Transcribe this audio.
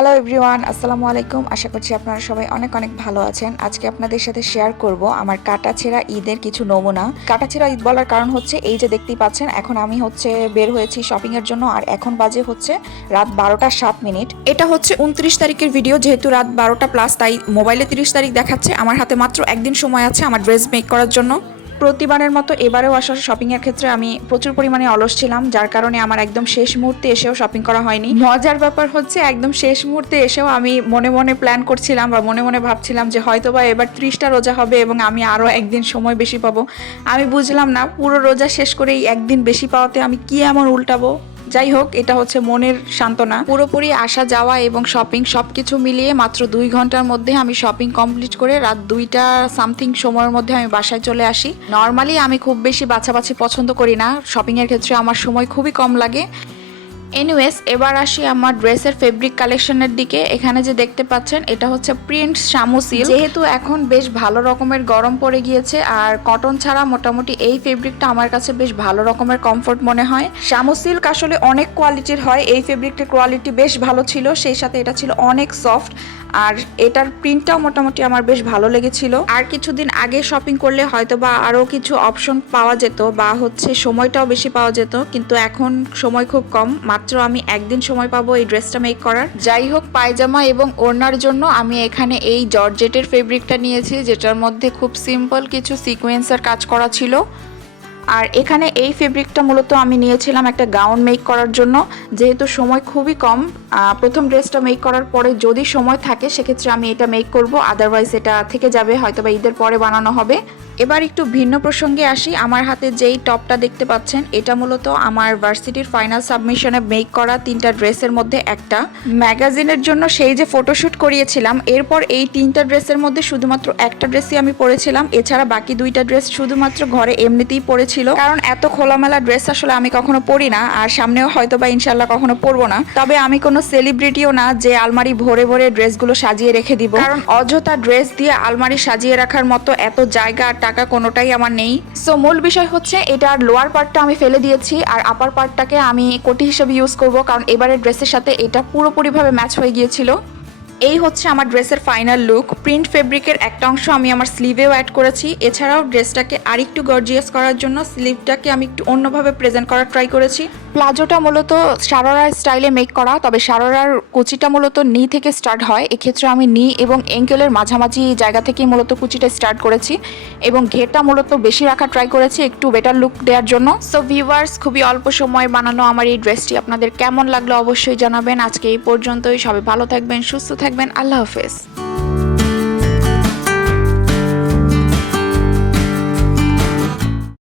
Hello everyone, আসসালামু আলাইকুম। আশা করছি আপনারা সবাই অনেক অনেক ভালো আছেন। আজকে আপনাদের সাথে শেয়ার করব আমার কাটাছেঁড়া ঈদের কিছু নমুনা। কাটাছেঁড়া ঈদ বলার কারণ হচ্ছে এই যে দেখতেই পাচ্ছেন, এখন আমি বের হয়েছি শপিং এর জন্য, আর এখন বাজে রাত 12টা 7 মিনিট। এটা 29 তারিখের ভিডিও, যেহেতু রাত 12টা প্লাস, তাই মোবাইলে 30 তারিখ দেখাচ্ছে। আমার হাতে মাত্র একদিন সময় আছে আমার ড্রেস মেক করার জন্য। প্রতিবারের মতো এবারেও আসলে শপিংয়ের ক্ষেত্রে আমি প্রচুর পরিমাণে অলস ছিলাম, যার কারণে আমার একদম শেষ মুহূর্তে এসেও শপিং করা হয়নি। মজার ব্যাপার হচ্ছে, একদম শেষ মুহূর্তে এসেও আমি মনে মনে প্ল্যান করছিলাম বা মনে মনে ভাবছিলাম যে হয়তোবা এবার 30টা রোজা হবে এবং আমি আরও একদিন সময় বেশি পাবো। আমি বুঝলাম না পুরো রোজা শেষ করেই একদিন বেশি পাওয়াতে আমি কি এমন উল্টাবো। যাই হোক, এটা মনের সান্ত্বনা। পুরোপুরি আসা যাওয়া এবং শপিং সবকিছু মিলিয়ে মাত্র 2 ঘন্টার মধ্যে আমি শপিং কমপ্লিট করে রাত 2টা সামথিং সময়ের মধ্যে আমি বাসায় চলে আসি। নর্মালি আমি খুব বেশি বাছাবাছি পছন্দ করি না, শপিংয়ের ক্ষেত্রে আমার সময় খুবই কম লাগে। এনিওয়েজ, এবার আসি আমার ড্রেসের ফেব্রিক কালেকশনের দিকে। এখানে যে দেখতে পাচ্ছেন, এটা প্রিন্ট শামু সিল্ক। যেহেতু এখন বেশ ভালো রকমের গরম পড়ে গিয়েছে, আর কটন ছাড়া মোটামুটি এই ফেব্রিকটা আমার কাছে বেশ ভালো রকমের কমফোর্ট মনে হয়। শামু সিল্ক আসলে অনেক কোয়ালিটির হয়, এই ফেব্রিকটার কোয়ালিটি বেশ ভালো ছিল, সেই সাথে এটা ছিল অনেক সফট, আর এটার প্রিন্টটাও মোটামুটি আমার বেশ ভালো লেগেছিল। আর কিছুদিন আগে শপিং করলে হয়তো বা আরও কিছু অপশন পাওয়া যেত, বা সময়টাও বেশি পাওয়া যেত, কিন্তু এখন সময় খুব কম। মাত্র আমি একদিন সময় পাবো এই ড্রেসটা মেক করার। যাই হোক, পায়জামা এবং ওড়নার জন্য আমি এখানে এই জর্জেটের ফেব্রিকটা নিয়েছি, যেটার মধ্যে খুব সিম্পল কিছু সিকোয়েন্সের কাজ করা ছিল। আর এখানে এই ফেব্রিকটা মূলত আমি নিয়েছিলাম একটা গাউন মেক করার জন্য, যেহেতু সময় খুবই কম। প্রথম ড্রেসটা মেক করার পরে যদি সময় থাকে সেক্ষেত্রে আমি এটা মেক করব, আদারওয়াইজ এটা থেকে যাবে, হয়তো বা ঈদের পরে বানানো হবে। এবার একটু ভিন্ন প্রসঙ্গে আসি। আমার হাতে যেই টপটা দেখতে পাচ্ছেন, এটা মূলত আমার ভার্সিটির ফাইনাল সাবমিশনে মেক করা 3টা ড্রেসের মধ্যে একটা। ম্যাগাজিনের জন্য সেই যে ফটোশ্যুট করিয়েছিলাম, এরপর এই 3টা ড্রেসের মধ্যে শুধুমাত্র একটা ড্রেসই আমি পরেছিলাম, এছাড়া বাকি 2টা ড্রেস শুধুমাত্র ঘরে এমনিতেই পরেছিল, কারণ এত খোলামেলা ড্রেস আসলে আমি কখনো পরি না, আর সামনেও হয়তো বা ইনশাল্লাহ কখনো পরবো না। তবে আমি কোনো সেলিব্রিটিও না যে আলমারি ভরে ভরে ড্রেসগুলো সাজিয়ে রেখে দিব, কারণ অযথা ড্রেস দিয়ে আলমারি সাজিয়ে রাখার মতো এত জায়গা টাকা কোনোটাই আমার নেই। সো মূল বিষয় হচ্ছে, এটার লোয়ার পার্টটা আমি ফেলে দিয়েছি, আর আপার পার্টটাকে আমি কোটি হিসেবে ইউজ করব, কারণ এবারের ড্রেসের সাথে এটা পুরোপুরিভাবে ম্যাচ হয়ে গিয়েছিল। এই আমার ড্রেসের ফাইনাল লুক। প্রিন্ট ফেব্রিকের একটা অংশ আমি আমার স্লিভেও অ্যাড করেছি। এছাড়াও ড্রেসটাকে আরেকটু গর্জিয়াস করার জন্য স্লিভটাকে আমি একটু অন্যভাবে প্রেজেন্ট করার ট্রাই করেছি। প্লাজোটা মূলত সারারা স্টাইলে মেক করা, তবে সারারার কুচিটা মূলত নি থেকে স্টার্ট হয়। এক্ষেত্রে আমি নি এবং এঙ্কেলের মাঝামাঝি জায়গা থেকেই মূলত কুচিটা স্টার্ট করেছি, এবং ঘেরটা মূলত বেশি রাখার ট্রাই করেছি একটু বেটার লুক দেওয়ার জন্য। সো ভিউয়ার্স, খুবই অল্প সময় বানানো আমার এই ড্রেসটি আপনাদের কেমন লাগলো অবশ্যই জানাবেন। আজকে এই পর্যন্তই। সবাই ভালো থাকবেন, সুস্থ থাকবেন। আল্লাহ হাফেজ।